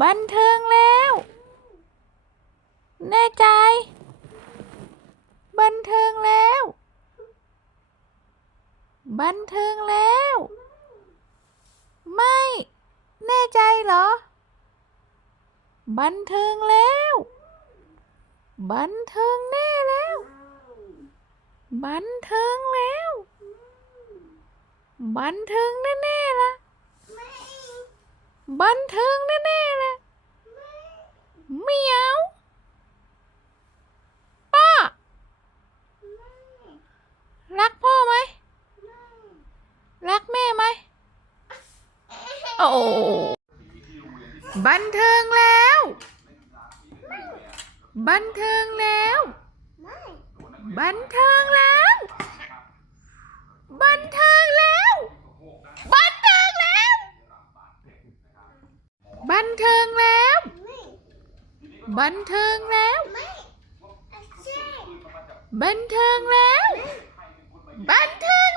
บันเทิงแล้ว แน่ใจ บันเทิงแล้ว บันเทิงแล้ว ไม่ แน่ใจเหรอ บันเทิงแล้ว บันเทิงแน่แล้ว บันเทิงแล้ว บันเทิงแน่ๆล่ะ บันเทิงแน่ๆล่เมียวป้า รักพ่อไหม รักแม่ไหม โอ้บันเทิงแล้ว บันเทิงแล้ว บันเทิงแล้ว บันเทิงแล้ว บันเทิงแล้ว บันเทิงแล้ว บันเทิง